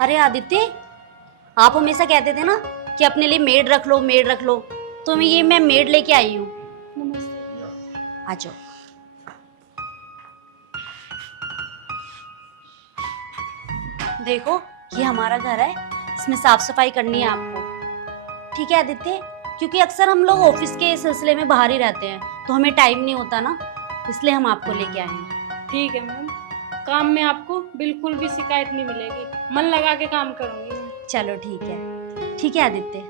अरे आदित्य, आप हमेशा कहते थे ना कि अपने लिए मेड रख लो, मेड रख लो। तो मैं मेड लेके आई हूँ। नमस्ते। आ जाओ। देखो, ये हमारा घर है, इसमें साफ सफाई करनी है आपको। ठीक है आदित्य, क्योंकि अक्सर हम लोग ऑफिस के सिलसिले में बाहर ही रहते हैं, तो हमें टाइम नहीं होता ना, इसलिए हम आपको लेके आए हैं। ठीक है मैम, काम में आपको बिल्कुल भी शिकायत नहीं मिलेगी। मन लगा के काम करूंगी मैं। चलो ठीक है आदित्य।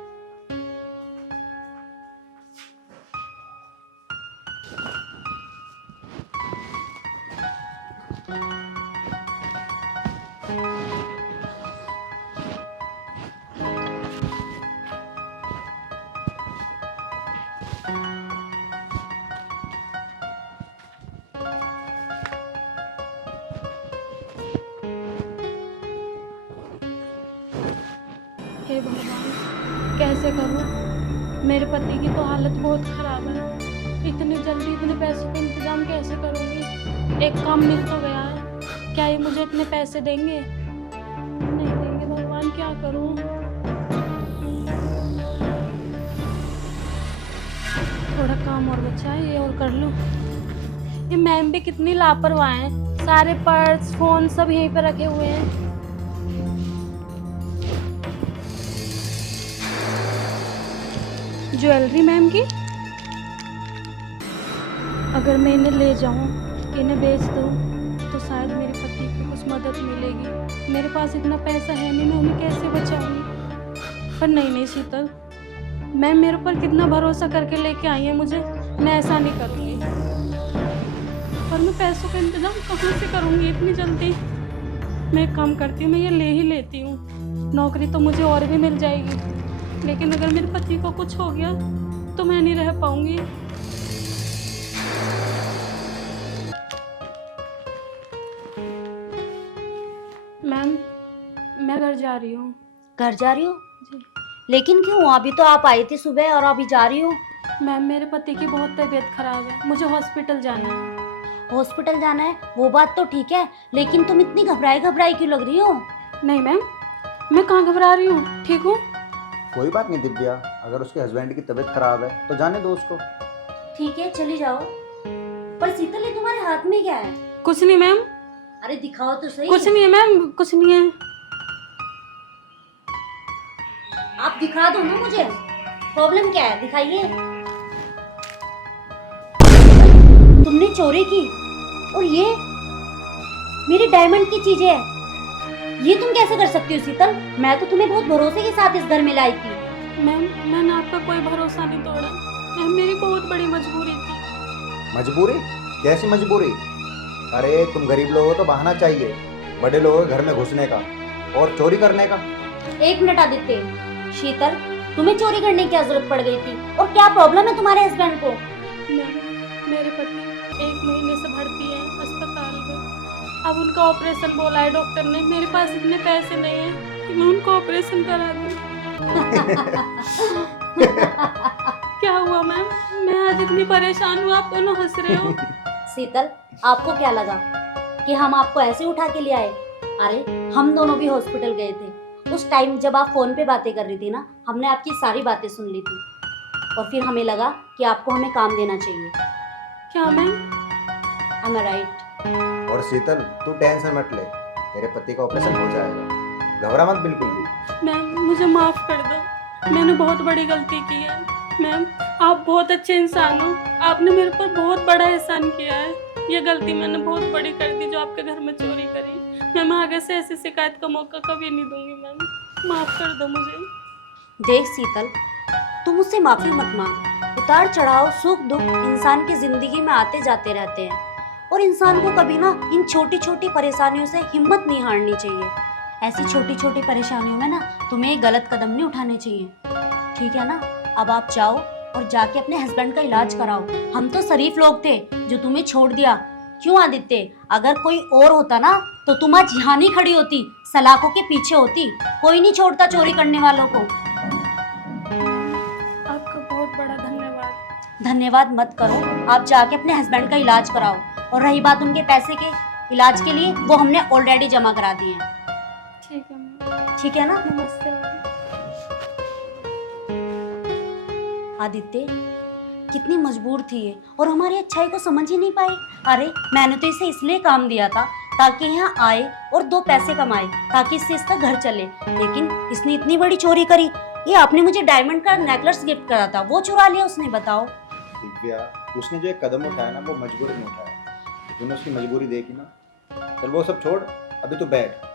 हे भगवान, कैसे करूं? मेरे पति की तो हालत बहुत खराब है। इतनी जल्दी इतने पैसों का इंतजाम कैसे करूंगी? एक काम मिल तो गया है, क्या ये मुझे इतने पैसे देंगे? नहीं देंगे। भगवान, क्या करूं? थोड़ा काम और बचा है, ये और कर लूं। ये मैम भी कितनी लापरवाह हैं। सारे पर्स फोन सब यहीं पे रखे हुए हैं। ज्वेलरी मैम की, अगर मैं इन्हें ले जाऊं, इन्हें बेच दूं, तो शायद मेरे पति की कुछ मदद मिलेगी। मेरे पास इतना पैसा है नहीं, मैं उन्हें कैसे बचाऊंगी? पर नहीं शीतल, मैम मेरे ऊपर कितना भरोसा करके लेके आई है मुझे। मैं ऐसा नहीं करूंगी। पर मैं पैसों का इंतजाम कहाँ से करूंगी इतनी जल्दी? मैं एक काम करती हूँ, मैं ये ले ही लेती हूँ। नौकरी तो मुझे और भी मिल जाएगी, लेकिन अगर मेरे पति को कुछ हो गया तो मैं नहीं रह पाऊंगी। मैम, मैं घर जा रही हूँ। घर जा रही हो? जी लेकिन क्यों? अभी तो आप आई थी सुबह और अभी जा रही हो। मैम, मेरे पति की बहुत तबीयत खराब है, मुझे हॉस्पिटल जाना है। हॉस्पिटल जाना है, वो बात तो ठीक है, लेकिन तुम इतनी घबराई घबराई क्यों लग रही हो? नहीं मैम, मैं कहाँ घबरा रही हूँ, ठीक हूँ। कोई बात नहीं दिव्या, अगर उसके हस्बैंड की तबीयत खराब है तो जाने दो उसको। ठीक है, चली जाओ। पर शीतल, ये तुम्हारे हाथ में क्या है? कुछ नहीं मैम। अरे दिखाओ तो सही। कुछ नहीं है मैम, कुछ नहीं है। आप दिखा दो ना मुझे, प्रॉब्लम क्या है, दिखाइए। तुमने चोरी की, और ये मेरी डायमंड की चीजें है, ये तुम कैसे कर सकती हो शीतल? मैं तो तुम्हें बहुत भरोसे के साथ इस घर में लाई थी। मैम, मैंने आपका कोई भरोसा नहीं तोड़ा। मैम, मेरी बहुत बड़ी मजबूरी थी। मजबूरी? कैसी मजबूरी? अरे तुम गरीब लोग हो तो बहाना चाहिए बड़े लोगों के घर में घुसने का और चोरी करने का। एक मिनट आदित्य, शीतल, तुम्हें चोरी करने की क्या जरूरत पड़ गई थी, और क्या प्रॉब्लम है तुम्हारे हस्बैंड को? मैम, मेरे पति 1 महीने से भर्ती है अस्पताल में। अब उनका ऑपरेशन बोला है डॉक्टर ने। मेरे पास इतने पैसे नहीं है कि मैं उनका ऑपरेशन करा दूं। क्या हुआ मैम? मैं आज इतनी परेशान हूँ, आप दोनों हंस रहे हो। शीतल, आपको क्या लगा कि हम आपको ऐसे उठा के ले आए? अरे हम दोनों भी हॉस्पिटल गए थे। उस टाइम जब आप फोन पे बातें कर रही थी ना, हमने आपकी सारी बातें सुन ली थी, और फिर हमें लगा कि आपको हमें काम देना चाहिए। क्या मैम? Am I right? और शीतल, तू टेंशन मत ले, तेरे पति का ऑपरेशन हो जाएगा, घबरा मत बिल्कुल भी। मैम, मुझे माफ कर दो, मैंने बहुत बड़ी गलती की है। मैम, आप बहुत अच्छे इंसान हो, आपने मेरे पर बहुत बड़ा एहसान किया है। ये गलती मैंने बहुत बड़ी कर दी, जो आपके घर में चोरी करी। मैं आगे से ऐसी शिकायत का मौका कभी नहीं दूंगी। मैम, माफ कर दो मुझे। देख शीतल, तुम मुझसे माफी मत मांग। उतार चढ़ाव, सुख दुख इंसान की जिंदगी में आते जाते रहते हैं, और इंसान को कभी ना इन छोटी छोटी परेशानियों से हिम्मत नहीं हारनी चाहिए। ऐसी छोटी छोटी परेशानियों में ना तुम्हें गलत कदम नहीं उठाने चाहिए, ठीक है ना? अब आप जाओ और जाके अपने हस्बैंड का इलाज कराओ। हम तो शरीफ लोग थे जो तुम्हें छोड़ दिया। क्यों आदित्य, अगर कोई और होता ना तो तुम आज यहाँ नहीं खड़ी होती, सलाखों के पीछे होती। कोई नहीं छोड़ता चोरी करने वालों को। आपका बहुत बड़ा धन्यवाद। धन्यवाद मत करो, आप जाके अपने हस्बैंड का इलाज कराओ। और रही बात उनके पैसे के, इलाज के लिए वो हमने ऑलरेडी जमा करा दिए हैं। ठीक है मैम। ठीक है ना? नमस्ते। आदित्य, कितनी मजबूर थी ये और हमारी अच्छाई को समझ ही नहीं पाई। अरे मैंने तो इसे इसलिए काम दिया था ताकि यहाँ आए और 2 पैसे कमाए, ताकि इससे इसका घर चले, लेकिन इसने इतनी बड़ी चोरी करी। ये आपने मुझे डायमंड का नेकलेस गिफ्ट करा था, वो चुरा लिया उसने, बताओ। दिव्या, उसने जो एक कदम उठाया ना वो मजबूरी में उठाया। तूने उसकी मजबूरी देखी ना। चल वो सब छोड़, अभी तू बैठ।